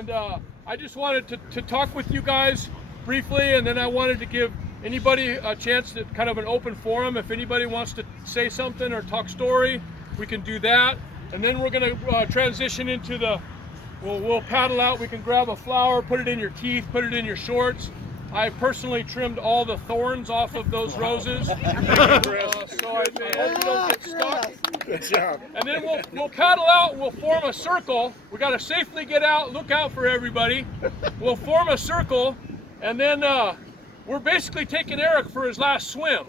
And I just wanted to talk with you guys briefly, and then I wanted to give anybody a chance to kind of an open forum. If anybody wants to say something or talk story, we can do that. And then we're going to transition into we'll paddle out. We can grab a flower, put it in your teeth, put it in your shorts. I personally trimmed all the thorns off of those roses, so I hope you don't get stuck. Good job. And then we'll paddle out. We'll form a circle. We got to safely get out. Look out for everybody. We'll form a circle, and then we're basically taking Eric for his last swim.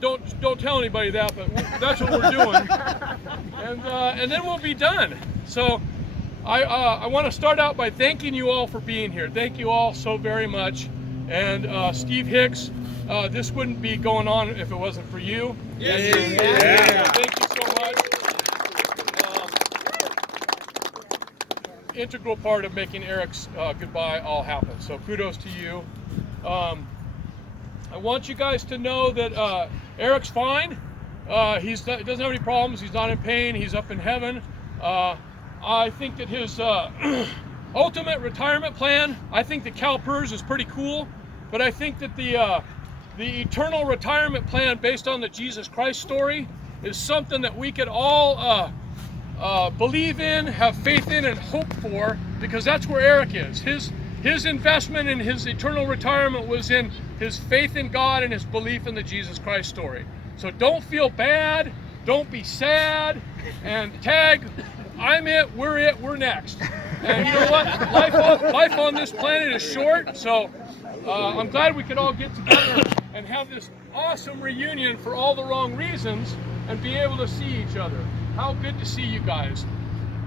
Don't tell anybody that, but that's what we're doing. And then we'll be done. So I want to start out by thanking you all for being here. Thank you all so very much. And Steve Hicks, this wouldn't be going on if it wasn't for you. Yes. Yeah. Thank you so much. Integral part of making Eric's goodbye all happen. So kudos to you. I want you guys to know that Eric's fine. He doesn't have any problems. He's not in pain. He's up in heaven. I think that his ultimate retirement plan, I think the CalPERS is pretty cool, but I think that the eternal retirement plan based on the Jesus Christ story is something that we could all believe in, have faith in, and hope for, because that's where Eric is. His investment in his eternal retirement was in his faith in God and his belief in the Jesus Christ story. So don't feel bad, don't be sad, and tag, I'm it, we're next. And you know what? Life on this planet is short, so I'm glad we could all get together and have this awesome reunion for all the wrong reasons and be able to see each other. How good to see you guys.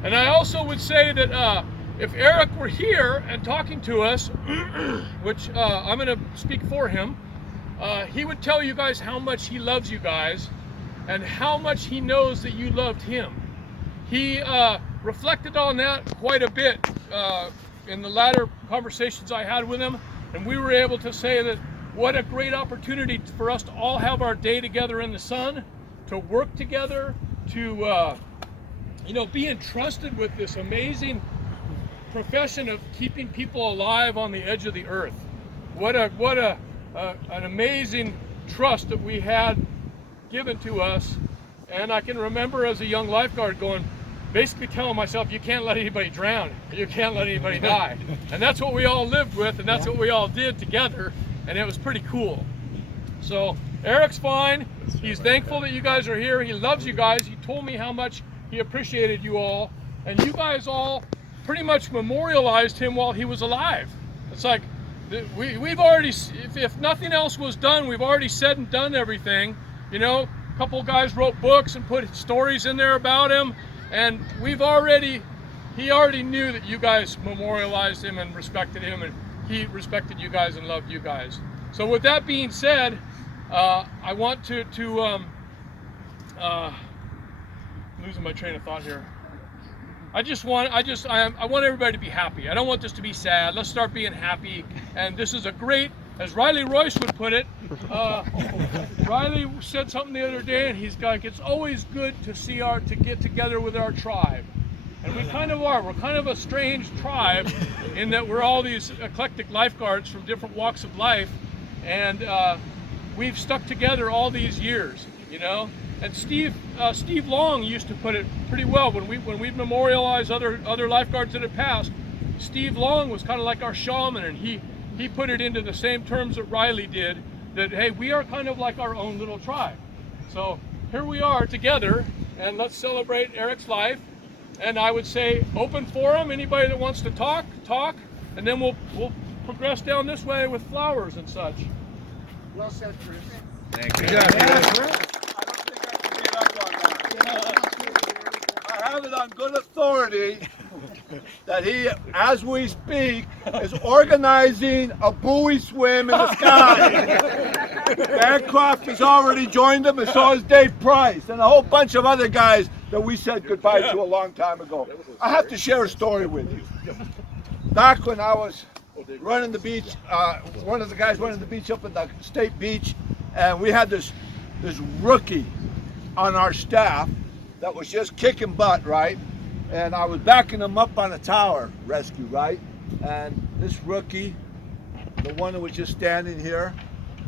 And I also would say that if Eric were here and talking to us, which I'm going to speak for him, he would tell you guys how much he loves you guys and how much he knows that you loved him. He reflected on that quite a bit in the latter conversations I had with him, and we were able to say that what a great opportunity for us to all have our day together in the sun, to work together, to be entrusted with this amazing profession of keeping people alive on the edge of the earth. What an amazing trust that we had given to us. And I can remember as a young lifeguard basically telling myself, you can't let anybody drown, you can't let anybody die. And that's what we all lived with, and that's what we all did together, and it was pretty cool. So Eric's fine. He's thankful that you guys are here. He loves you guys. He told me how much he appreciated you all, and you guys all pretty much memorialized him while he was alive. It's like we've already, if nothing else was done, we've already said and done everything. A couple guys wrote books and put stories in there about him, and he already knew that you guys memorialized him and respected him, and he respected you guys and loved you guys. So with that being said, I want to losing my train of thought here. I want everybody to be happy. I don't want this to be sad. Let's start being happy. And this is a great, as Riley Royce would put it, Riley said something the other day, and he's like, it's always good to get together with our tribe. And we kind of are. We're kind of a strange tribe in that we're all these eclectic lifeguards from different walks of life, and we've stuck together all these years, And Steve Long used to put it pretty well when we'd memorialize other lifeguards that had passed. Steve Long was kind of like our shaman, and he put it into the same terms that Riley did, that hey, we are kind of like our own little tribe. So here we are together, and let's celebrate Eric's life. And I would say open forum, anybody that wants to talk, and then we'll progress down this way with flowers and such. Well said, Chris. Thank you. I don't think I can get up on that. I have it on good authority that he, as we speak, is organizing a buoy swim in the sky. Bancroft has already joined him, and so has Dave Price, and a whole bunch of other guys that we said goodbye to a long time ago. I have to share a story with you. Back when I was running the beach, one of the guys running the beach up at the state beach, and we had this rookie on our staff that was just kicking butt, right? And I was backing him up on a tower rescue, right? And this rookie, the one that was just standing here,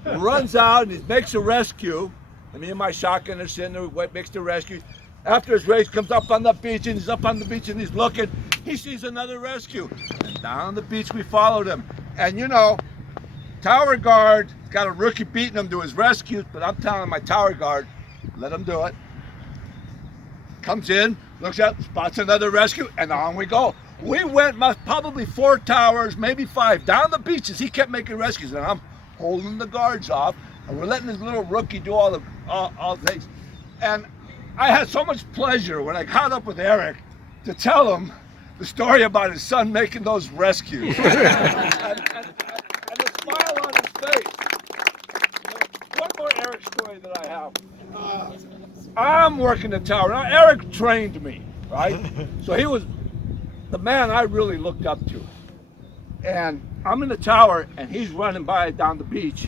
runs out and he makes a rescue. And me and my shotgun are sitting there, makes the rescue. After his race, comes up on the beach, and he's up on the beach and he's looking. He sees another rescue. And down on the beach, we followed him. And you know, tower guard got a rookie beating him to his rescue, but I'm telling my tower guard, let him do it. Comes in, looks out, spots another rescue, and on we go. We went probably 4 towers, maybe 5, down the beaches. He kept making rescues, and I'm holding the guards off, and we're letting this little rookie do all the things. And I had so much pleasure when I caught up with Eric to tell him the story about his son making those rescues. and the smile on his face. One more Eric story that I have. I'm working the tower. Now, Eric trained me, right? So he was the man I really looked up to. And I'm in the tower, and he's running by down the beach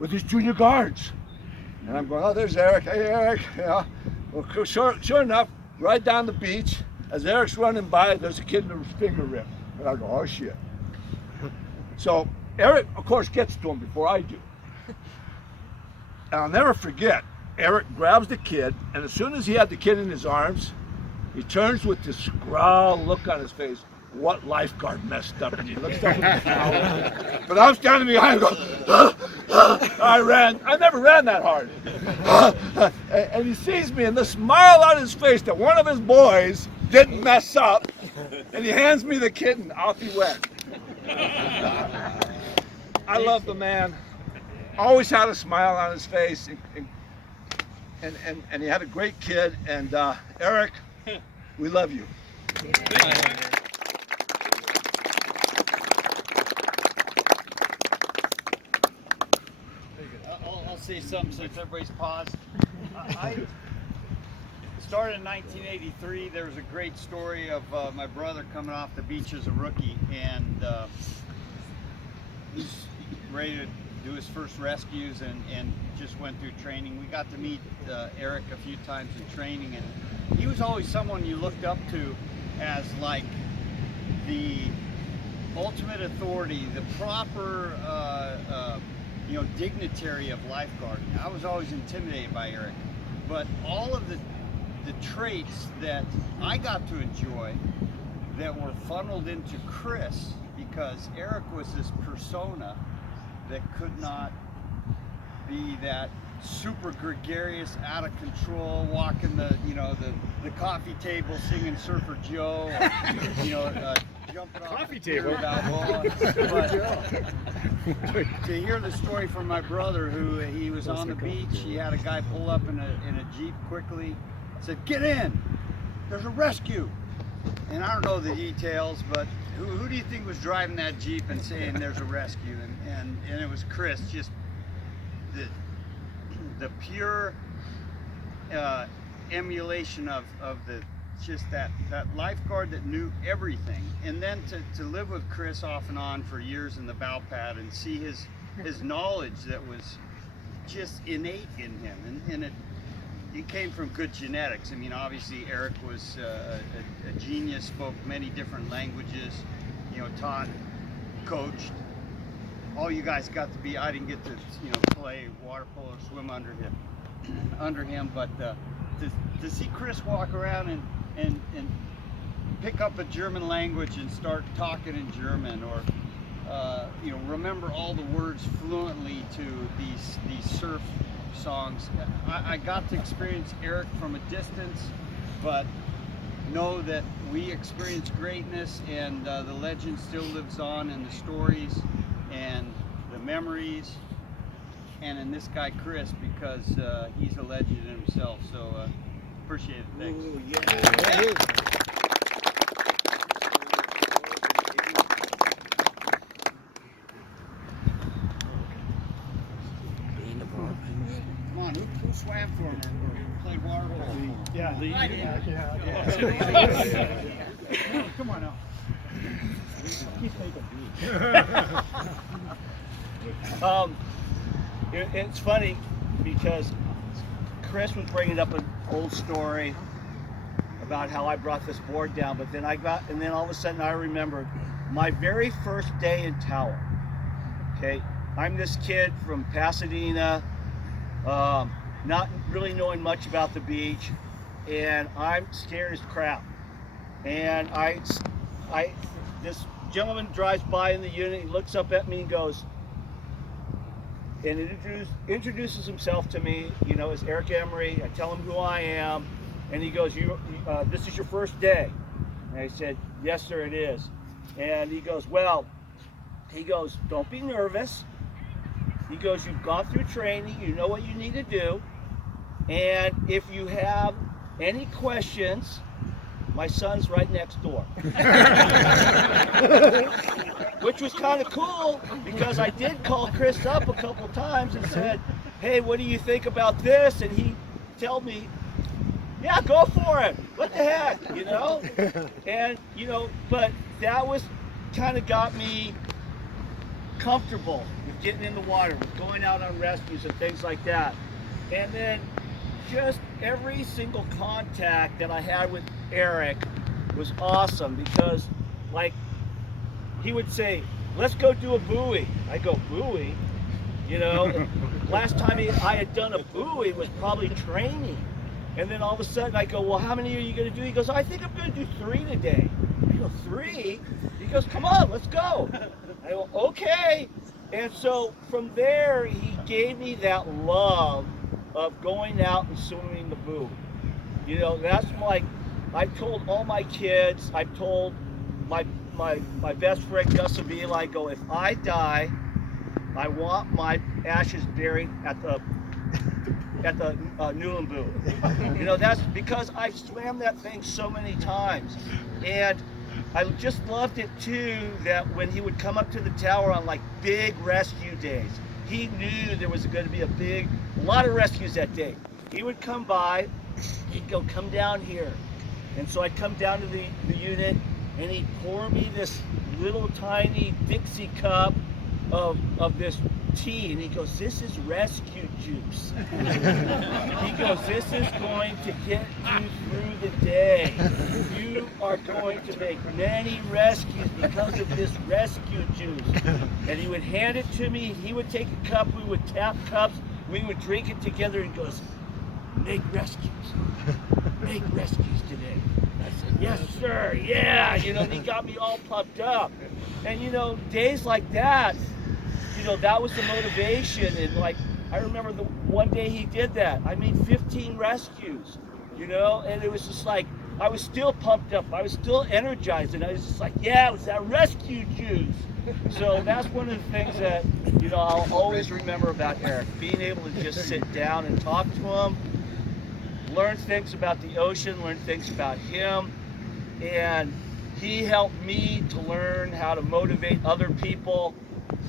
with his junior guards. And I'm going, oh, there's Eric. Hey, Eric. Yeah. Well, sure enough, right down the beach, as Eric's running by, there's a kid in his finger ripped. And I go, oh, shit. So Eric, of course, gets to him before I do. And I'll never forget, Eric grabs the kid, and as soon as he had the kid in his arms, he turns with this growl look on his face. What lifeguard messed up? And he looks up at the towel. But I'm standing behind him going, I ran. I never ran that hard. And he sees me, and the smile on his face that one of his boys didn't mess up, and he hands me the kid, and off he went. I love the man. Always had a smile on his face, and he had a great kid. And Eric, we love you. I'll say something since everybody's paused. I started in 1983. There was a great story of my brother coming off the beach as a rookie, and he's ready to do his first rescues and just went through training. We got to meet Eric a few times in training, and he was always someone you looked up to as like the ultimate authority, the proper dignitary of lifeguarding. I was always intimidated by Eric, but all of the traits that I got to enjoy that were funneled into Chris, because Eric was this persona that could not be that super gregarious, out of control, walking the coffee table singing Surfer Joe, or, jumping off coffee the table. But to hear the story from my brother, who he was on the beach, he had a guy pull up in a Jeep quickly, said, "Get in, there's a rescue." And I don't know the details, but who do you think was driving that Jeep and saying there's a rescue? And it was Chris, just the pure emulation of that lifeguard that knew everything. And then to live with Chris off and on for years in the bow pad and see his knowledge that was just innate in him, and it came from good genetics. I mean, obviously Eric was a genius, spoke many different languages, taught, coached. All you guys got to be, I didn't get to play water polo or swim under him, but to see Chris walk around and pick up a German language and start talking in German, or remember all the words fluently to these surf songs. I got to experience Eric from a distance, but know that we experienced greatness, and the legend still lives on in the stories and the memories, and in this guy Chris, because he's a legend in himself. So appreciate it. Thanks. Ooh, yeah. Come on, who swam for him or played water polo for him? Yeah. Come on now. It's funny because Chris was bringing up an old story about how I brought this board down, but then all of a sudden I remembered my very first day in tower. Okay, I'm this kid from Pasadena, not really knowing much about the beach, and I'm scared as crap. And this gentleman drives by in the unit, he looks up at me and goes, and introduces himself to me, you know, as Eric Emery. I tell him who I am, and he goes, this is your first day? And I said, yes, sir, it is. And he goes, well, don't be nervous. He goes, you've gone through training, you know what you need to do, and if you have any questions, my son's right next door. Which was kind of cool, because I did call Chris up a couple times and said, hey, what do you think about this? And he told me, yeah, go for it. What the heck, you know? And, you know, but that was kind of got me comfortable with getting in the water, with going out on rescues and things like that. And then just every single contact that I had with Eric was awesome, because like he would say, let's go do a buoy. I go, buoy? You know, last time I had done a buoy was probably training. And then all of a sudden I go, well, how many are you going to do? He goes, I think I'm going to do 3 today. I go, 3? He goes, come on, let's go. I go, okay. And so from there, he gave me that love of going out and swimming the buoy. You know, that's like, I've told all my kids, I've told my best friend Gus Avila, I go, if I die, I want my ashes buried at the Newland buoy. You know, that's because I swam that thing so many times. And I just loved it too, that when he would come up to the tower on like big rescue days, he knew there was going to be a lot of rescues that day. He would come by, he'd go, come down here. And so I'd come down to the unit, and he'd pour me this little tiny Dixie cup of this tea, and he goes, this is rescue juice. He goes, this is going to get you through the day. You are going to make many rescues because of this rescue juice. And he would hand it to me, he would take a cup, we would tap cups, we would drink it together, and he goes, make rescues today. I said, yes, sir, yeah, you know, and he got me all pumped up. And, you know, days like that, you know, that was the motivation. And, like, I remember the one day he did that. I made 15 rescues, you know, and it was just like, I was still pumped up. I was still energized, and I was just like, yeah, it was that rescue juice. So that's one of the things that, you know, I'll always remember about Eric, being able to just sit down and talk to him, learn things about the ocean, learn things about him, and he helped me to learn how to motivate other people,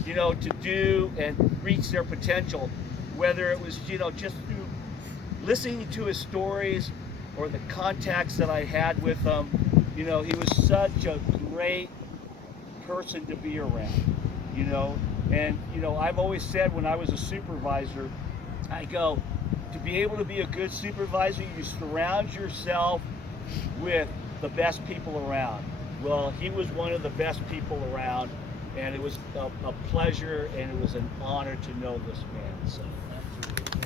you know, to do and reach their potential, whether it was, you know, just through listening to his stories or the contacts that I had with him. You know, he was such a great person to be around, you know. And, you know, I've always said when I was a supervisor, I go, to be able to be a good supervisor, you surround yourself with the best people around. Well, he was one of the best people around, and it was a pleasure, and it was an honor to know this man. So,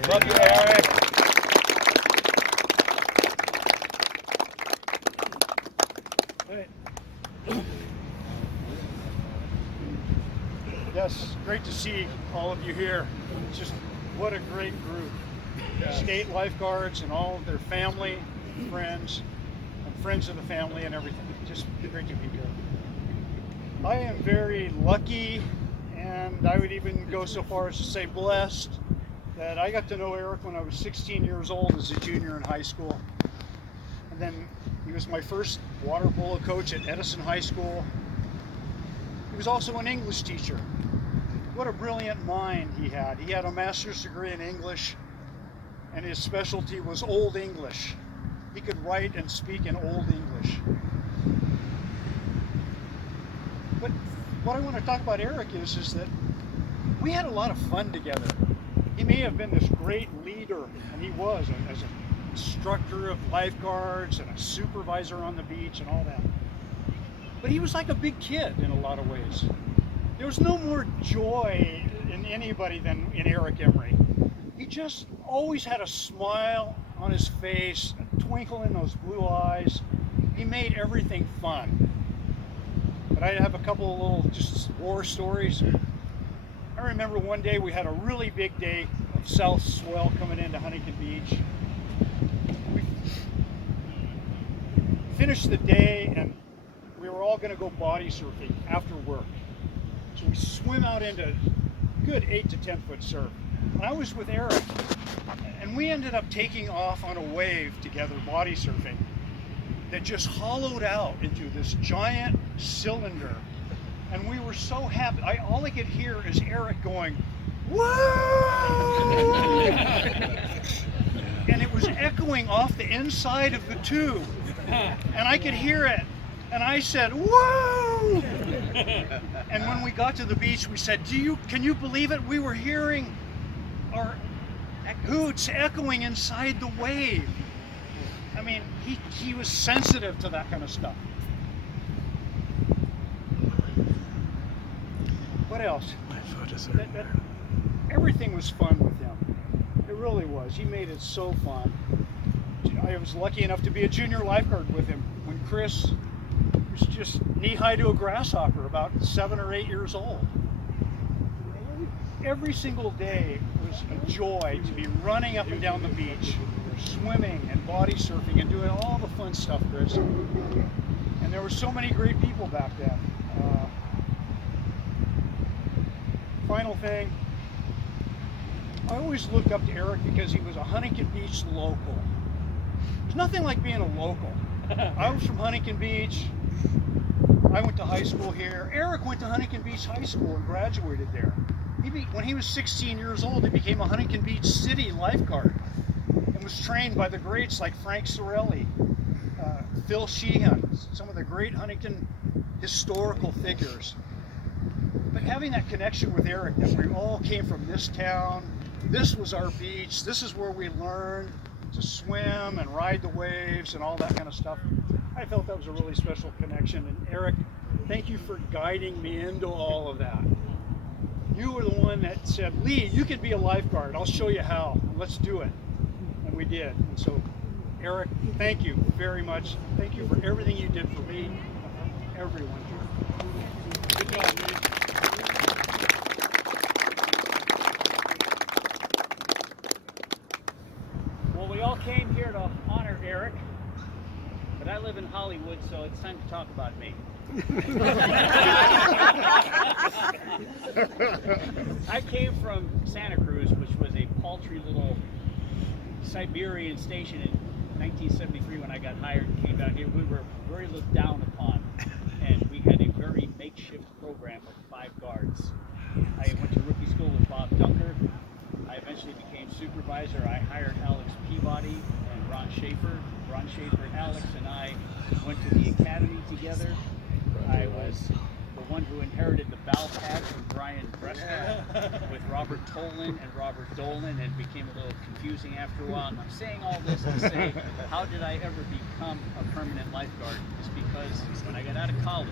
love you, Eric. Yes, great to see all of you here. Just what a great group. State lifeguards and all of their family, friends, and friends of the family and everything. Just great to be here. I am very lucky, and I would even go so far as to say blessed, that I got to know Eric when I was 16 years old as a junior in high school. And then he was my first water polo coach at Edison High School. He was also an English teacher. What a brilliant mind he had. He had a master's degree in English, and his specialty was Old English. He could write and speak in Old English. But what I want to talk about Eric is that we had a lot of fun together. He may have been this great leader, and he was, as an instructor of lifeguards and a supervisor on the beach and all that. but he was like a big kid in a lot of ways. There was no more joy in anybody than in Eric Emery. He just always had a smile on his face, a twinkle in those blue eyes. He made everything fun. But I have a couple of little just war stories. I remember one day we had a really big day of south swell coming into Huntington Beach. We finished the day and we were all going to go body surfing after work. So we swim out into good 8 to 10 foot surf. And I was with Eric, and we ended up taking off on a wave together, body surfing, that just hollowed out into this giant cylinder. And we were so happy. All I could hear is Eric going, "Woo!" And it was echoing off the inside of the tube. And I could hear it. And I said, "Woo!" And when we got to the beach, we said, can you believe it? We were hearing our hoots echoing inside the wave. I mean, he was sensitive to that kind of stuff. What else? Everything was fun with him. It really was. He made it so fun. I was lucky enough to be a junior lifeguard with him when Chris was just knee-high to a grasshopper, about 7 or 8 years old. Every single day was a joy to be running up and down the beach, swimming and body surfing and doing all the fun stuff, Chris. And there were so many great people back then. Final thing, I always looked up to Eric because he was a Huntington Beach local. There's nothing like being a local. I was from Huntington Beach. I went to high school here. Eric went to Huntington Beach High School and graduated there. When he was 16 years old, he became a Huntington Beach City lifeguard and was trained by the greats like Frank Sorelli, Phil Sheehan, some of the great Huntington historical figures. But having that connection with Eric, that we all came from this town, this was our beach, this is where we learned to swim and ride the waves and all that kind of stuff. I felt that was a really special connection. And Eric, thank you for guiding me into all of that. You were the one that said, "Lee, you can be a lifeguard. I'll show you how. Let's do it." And we did. And so, Eric, thank you very much. Thank you for everything you did for me and for everyone here. Good job, Lee. Well, we all came here to honor Eric, but I live in Hollywood, so it's time to talk about me. I came from Santa Cruz, which was a paltry little Siberian station in 1973 when I got hired and came down here. We were very looked down upon, and we had a very makeshift program of 5 guards. I went to rookie school with Bob Dunker. I eventually became supervisor. I hired Alex Peabody and Ron Schaefer. Ron Schaefer, Alex, and I went to the academy together. I was the one who inherited the bow pad from Brian Bresca with Robert Tolan and Robert Dolan, and became a little confusing after a while. And I'm saying all this to say, how did I ever become a permanent lifeguard? It's because when I got out of college,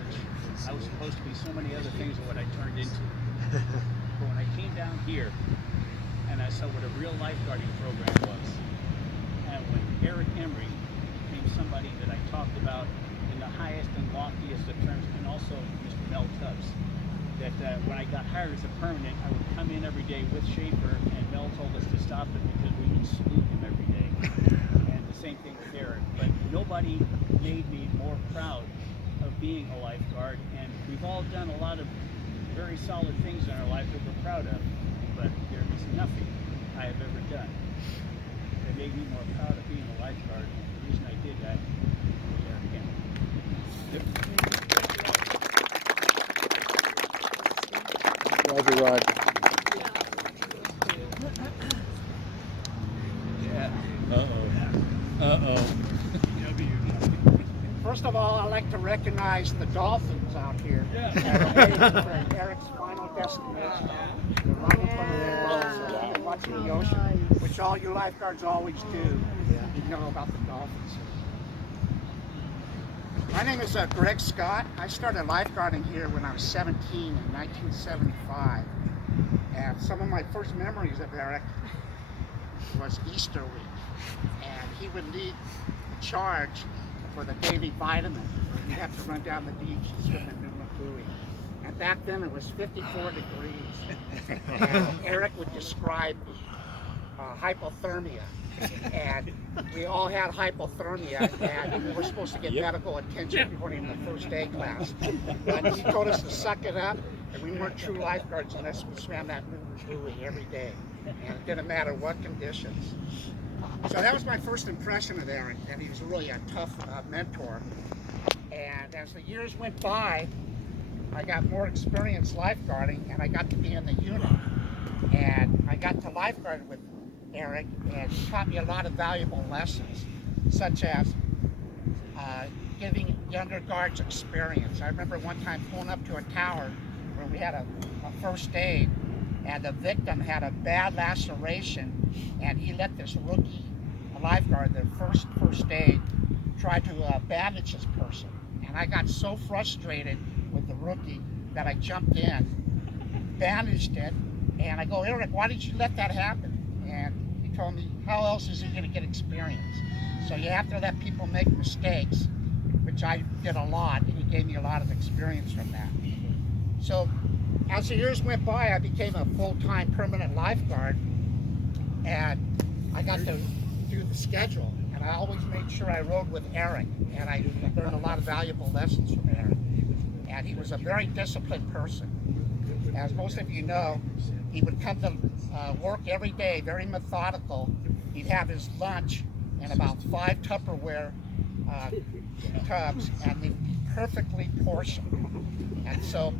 I was supposed to be so many other things than what I turned into. But when I came down here, and I saw what a real lifeguarding program was, and when Eric Emery became somebody that I talked about in the highest and loftiest of terms, and also Mr. Mel Tubbs, that when I got hired as a permanent, I would come in every day with Schaefer, and Mel told us to stop it because we would salute him every day. And the same thing with Eric. But nobody made me more proud of being a lifeguard, and we've all done a lot of very solid things in our life that we're proud of, but there is nothing I have ever done that made me more proud of being a lifeguard. The reason I did that was Eric Emery. Roger, Rod. First of all, I'd like to recognize the dolphins out here. Yeah. For Eric's final destination. They're running from the boat and watching the ocean, which all you lifeguards always do. You know about the dolphins. My name is Greg Scott. I started lifeguarding here when I was 17 in 1975. And some of my first memories of Eric was Easter week. And he would lead the charge for the daily vitamin. We'd have to run down the beach and swim in the buoy. And back then it was 54 degrees. And Eric would describe hypothermia. And we all had hypothermia, and we were supposed to get medical attention before even the first day class. And he told us to suck it up, and we weren't true lifeguards unless we swam that buoy every day. And it didn't matter what conditions. So that was my first impression of Eric, and he was really a tough mentor. And as the years went by, I got more experience lifeguarding, and I got to be in the unit. And I got to lifeguard with Eric, and he taught me a lot of valuable lessons, such as giving younger guards experience. I remember one time pulling up to a tower where we had a first aid, and the victim had a bad laceration, and he let this rookie lifeguard, their first aid, try to bandage this person. And I got so frustrated with the rookie that I jumped in, bandaged it, and I go, Eric, why did you let that happen? And he told me, how else is he going to get experience? So you have to let people make mistakes, which I did a lot, and he gave me a lot of experience from that. So as the years went by, I became a full-time permanent lifeguard, and I got to do the schedule. And I always made sure I rode with Eric, and I learned a lot of valuable lessons from Eric. And he was a very disciplined person. As most of you know, he would come to work every day, very methodical. He'd have his lunch in about 5 Tupperware tubs, and they'd be perfectly portioned. And so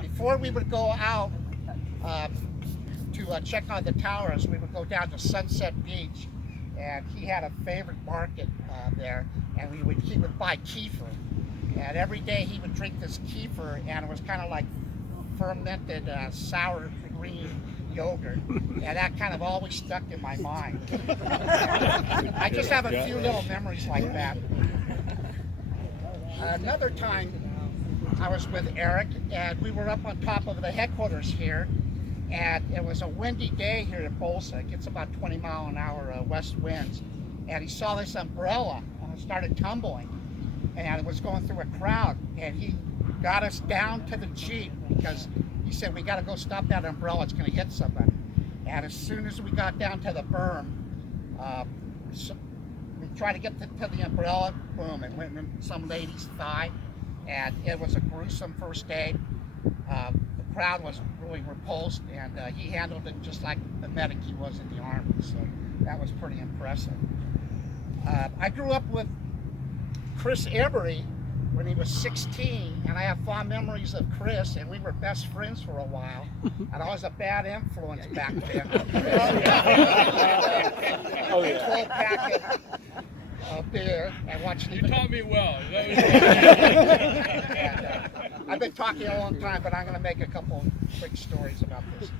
before we would go out to check on the towers, we would go down to Sunset Beach, and he had a favorite market there, and he would buy kefir. And every day he would drink this kefir, and it was kind of like fermented sour green yogurt, and that kind of always stuck in my mind. I just have a few little memories like that. Another time I was with Eric, and we were up on top of the headquarters here, and it was a windy day here in Bolsa. It gets about 20-mile-an-hour west winds, and he saw this umbrella, and it started tumbling, and it was going through a crowd, and he got us down to the Jeep because he said, we got to go stop that umbrella, it's going to hit somebody. And as soon as we got down to the berm, we tried to get to the umbrella, boom, it went in some lady's thigh, and it was a gruesome first aid. The crowd was really repulsed, and he handled it just like the medic he was in the Army, so that was pretty impressive. I grew up with Chris Emery when he was 16, and I have fond memories of Chris, and we were best friends for a while, and I was a bad influence back then. Oh, yeah. 12-packet of beer and watch You taught me well. And, I've been talking a long time, but I'm going to make a couple quick stories about this.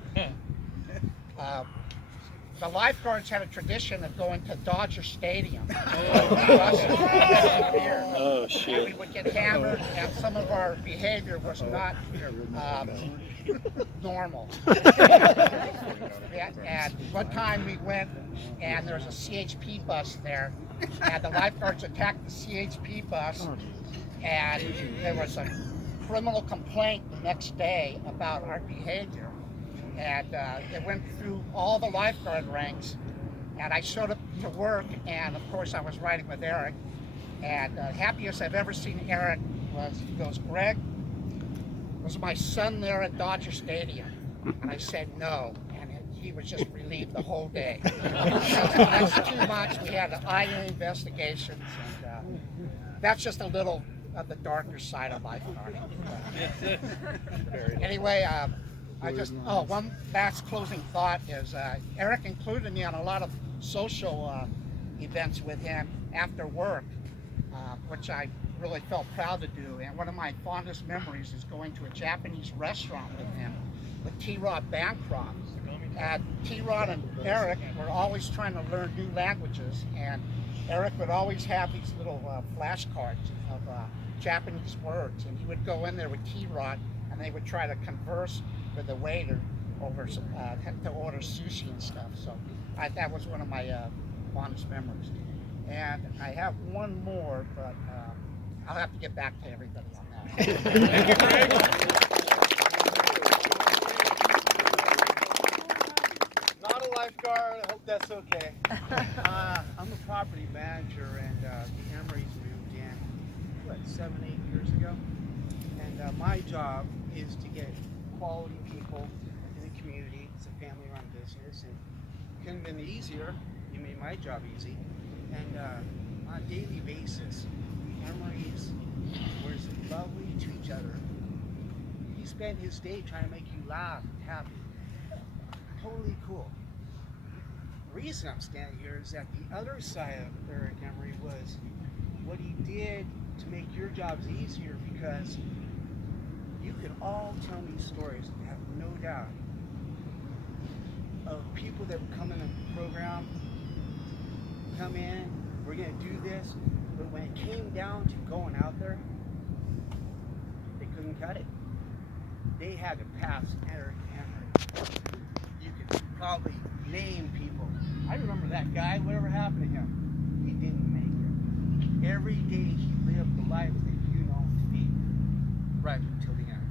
The lifeguards had a tradition of going to Dodger Stadium. Oh, shit. And we would get hammered, and some of our behavior was not normal. And one time we went, and there was a CHP bus there, and the lifeguards attacked the CHP bus, and there was a criminal complaint the next day about our behavior. And it went through all the lifeguard ranks, and I showed up to work, and of course I was riding with Eric, and the happiest I've ever seen Eric was, he goes, Greg, was my son there at Dodger Stadium? And I said no, and he was just relieved the whole day. That's too much. We had IA investigations, and that's just a little of the darker side of lifeguarding. Anyway, one last closing thought is Eric included me on a lot of social events with him after work, which I really felt proud to do. And one of my fondest memories is going to a Japanese restaurant with him, with T-Rod Bancroft. And T-Rod and Eric were always trying to learn new languages, and Eric would always have these little flashcards of Japanese words, and he would go in there with T-Rod, and they would try to converse with the waiter over to order sushi and stuff. So that was one of my fondest memories. And I have one more, but I'll have to get back to everybody on that. Thank you, Greg. Not a lifeguard, I hope that's okay. I'm a property manager, and the Emerys moved in, 7, 8 years ago. And my job is to get quality people in the community. It's a family-run business, and it couldn't have been easier. You made my job easy. And on a daily basis, the Emerys were so lovely to each other. He spent his day trying to make you laugh and happy. Totally cool. The reason I'm standing here is that the other side of Eric Emery was what he did to make your jobs easier, because you could all tell me stories, I have no doubt, of people that would come in the program, come in, we're going to do this, but when it came down to going out there, they couldn't cut it. They had to pass Eric Emery. You could probably name people. I remember that guy, whatever happened to him, he didn't make it. Every day he lived the life that you know him to be, right until the end.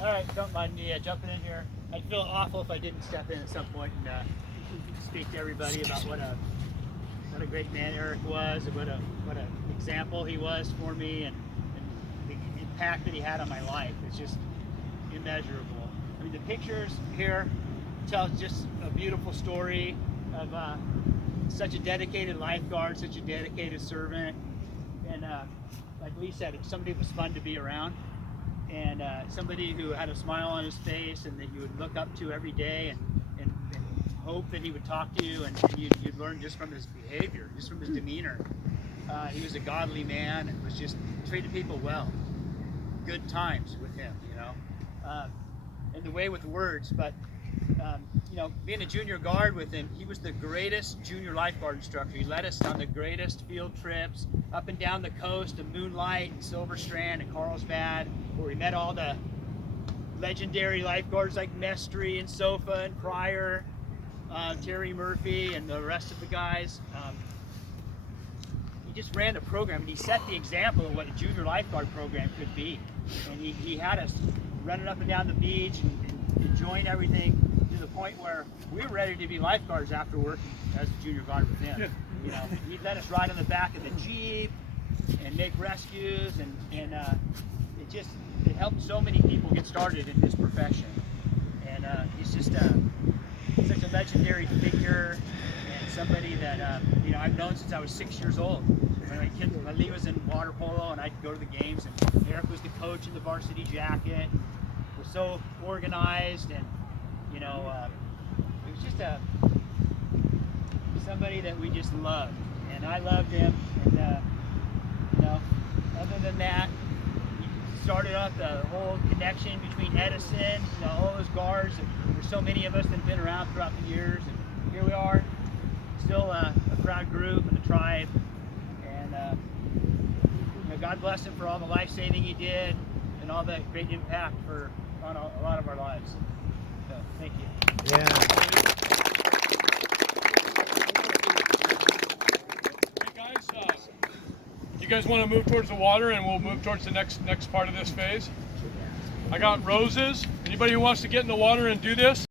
All right, don't mind me jumping in here. I'd feel awful if I didn't step in at some point and speak to everybody about what a great man Eric was, and what a example he was for me, and the impact that he had on my life. It's just immeasurable. I mean, the pictures here tell just a beautiful story of such a dedicated lifeguard, such a dedicated servant, and like Lee said, somebody who was fun to be around, and somebody who had a smile on his face and that you would look up to every day, and hope that he would talk to you, and you'd learn just from his behavior, just from his demeanor. He was a godly man and was just treated people well. Good times with him, you know, and the way with words. But you know, being a junior guard with him, he was the greatest junior lifeguard instructor. He led us on the greatest field trips up and down the coast of Moonlight and Silver Strand and Carlsbad, where we met all the legendary lifeguards like Mestry and Sofa and Pryor, Terry Murphy, and the rest of the guys. He just ran the program, and he set the example of what a junior lifeguard program could be. And he had us running up and down the beach and enjoying everything, to the point where we were ready to be lifeguards after working as a junior guard with him. You know, he'd let us ride on the back of the Jeep and make rescues, and it helped so many people get started in this profession. And he's just such a legendary figure, and somebody that you know, I've known since I was 6 years old. When Lee was in water polo and I'd go to the games, and Eric was the coach in the varsity jacket. Was so organized, and you know, it was just somebody that we just loved, and I loved him. And you know, other than that, he started up the whole connection between Edison, you know, all those guards. There's so many of us that have been around throughout the years, and here we are, still a proud group and a tribe. And you know, God bless him for all the life-saving he did and all the great impact on a lot of our lives. So, thank you. Hey guys, you guys want to move towards the water, and we'll move towards the next part of this phase? I got roses. Anybody who wants to get in the water and do this?